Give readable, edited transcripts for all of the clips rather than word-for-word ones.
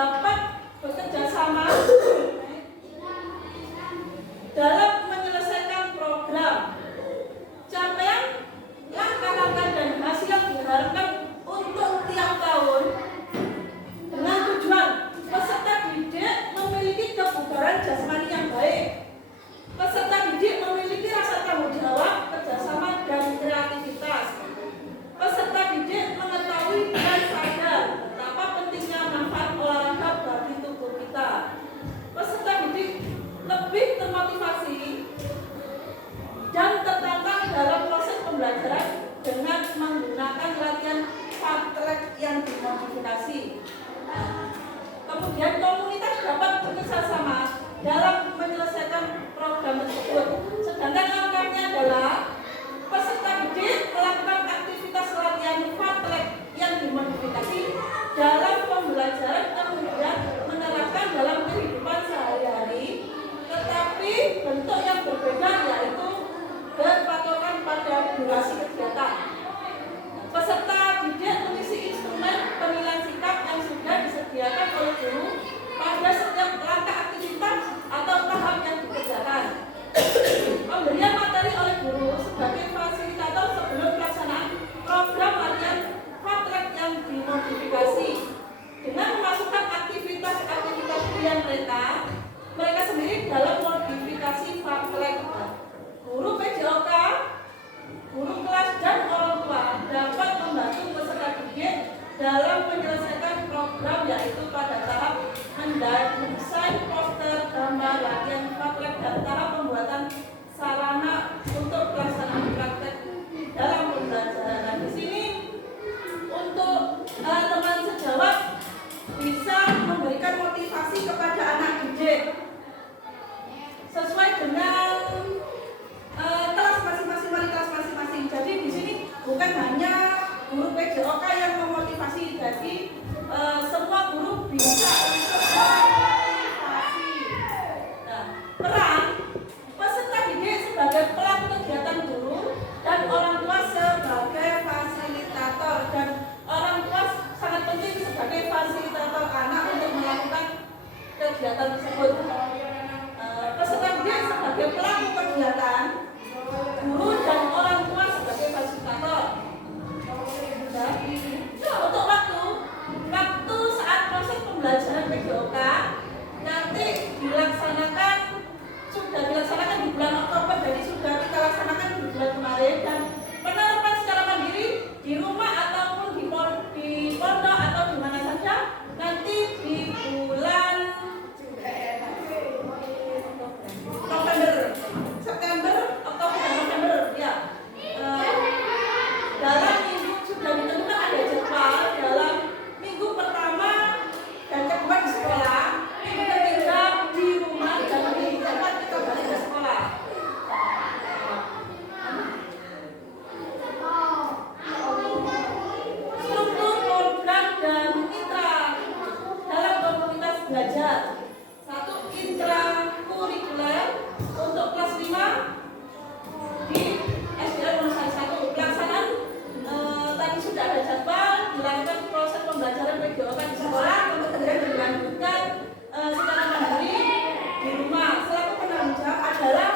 dapat bekerja sama dalam menyelesaikan program. Capaian langkah-langkah dan hasil yang diharapkan untuk tiap tahun dengan tujuan peserta didik memiliki kebugaran jasmani yang baik. Peserta didik memiliki rasa tanggung jawab, kerjasama, dan kreativitas. Peserta didik mengetahui dan sadar betapa pentingnya manfaat olahraga bagi tubuh kita. Peserta didik lebih termotivasi dan tertantang dalam proses pembelajaran dengan menggunakan latihan fast track yang dimodifikasi. Kemudian komunitas dapat bekerja sama dalam menyelesaikan program tersebut. Sedangkan langkahnya adalah peserta didik melakukan aktivitas latihan fast track yang dimodifikasi dalam pembelajaran, kemudian menerapkan dalam kehidupan sehari-hari, tetapi bentuk yang berbeda, yaitu berpatokan pada durasi kegiatan. Peserta didik mengisi instrumen penilaian sikap yang sudah disediakan oleh guru pada setiap langkah aktivitas atau tahap yang dikerjakan. Pemberian materi oleh guru sebagai fasilitator sebelum pelaksanaan program latihan fast track yang dimodifikasi dengan memasukkan aktivitas-aktivitas pilihan mereka sendiri dalam modifikasi fast track. Guru PJOK, guru kelas, dan orang tua dapat membantu peserta didik dalam menyelesaikan program, yaitu pada tahap mendesain poster, gambar, latihan praktek, dan tahap pembuatan sarana untuk pelaksanaan praktek dalam pembelajaran. Nah, di sini untuk teman sejawat bisa memberikan motivasi kepada anak didik sesuai dengan kelas masing-masing. Jadi di sini bukan hanya guru PJOK yang memotivasi, jadi semua guru bisa untuk memotivasi. Nah, peran peserta didik sebagai pelaku kegiatan guru dan orang tua sebagai fasilitator, dan orang tua sangat penting sebagai fasilitator anak untuk melakukan kegiatan tersebut. Peserta didik sebagai pelaku kegiatan, guru dan orang tua sebagai fasilitator. Untuk waktu saat proses pembelajaran PJOK nanti sudah dilaksanakan di bulan Oktober, jadi sudah kita laksanakan di bulan kemarin, dan penerapan secara mandiri di rumah ataupun di pondok atau di mana saja nanti di bulan November, September, Oktober, dan November, ya. Dalam minggu sudah ditentukan ada jadwal dalam minggu pertama dan kedua di sekolah, minggu ketiga di rumah, dan minggu keempat kita balik ke sekolah. Struktur program dan mitra dalam komunitas belajar. 1. Intrakurikuler untuk kelas 5 di SDN Wonosari 1. Pelaksanaan tadi sudah ada jadwal, dilakukan proses pembelajaran PJOK di sekolah, kemudian dilanjutkan secara mandiri di rumah. Selaku penanggung jawab adalah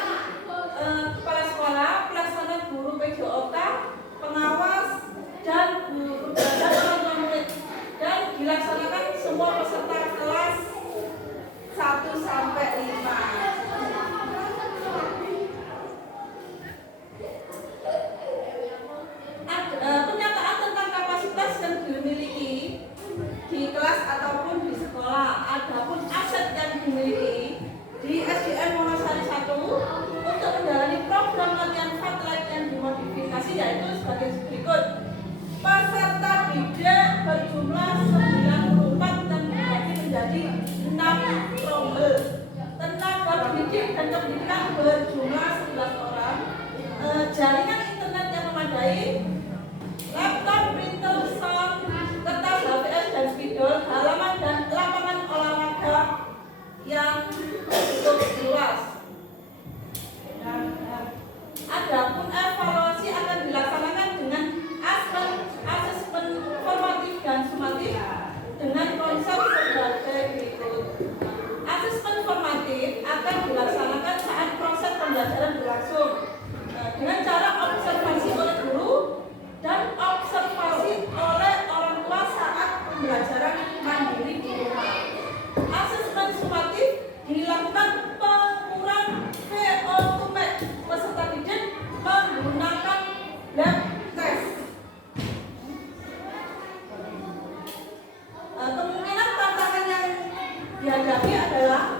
kepala sekolah, pelaksana guru PJOK, pengawas, dan guru dan orang tua murid, dan dilaksanakan semua peserta kelas 1 sampai 5. Penyataan tentang kapasitas yang dimiliki di kelas ataupun di sekolah. Adapun aset yang dimiliki di SDN Wonosari 1 untuk menjalani program latihan fast track yang dimodifikasi yaitu sebagai berikut. Peserta didik berjumlah 94 dan dibagi menjadi 6 trombel. Tenaga pendidik dan kependidikan berjumlah 11 orang. Jaringan internet yang memadai, laptop, printer, sound, kertas, HVS, dan spidol, halaman dan lapangan olahraga yang cukup luas. Adapun evaluasi akan dilaksanakan dengan asesmen formatif dan sumatif dengan konsep sebagai dihadapi adalah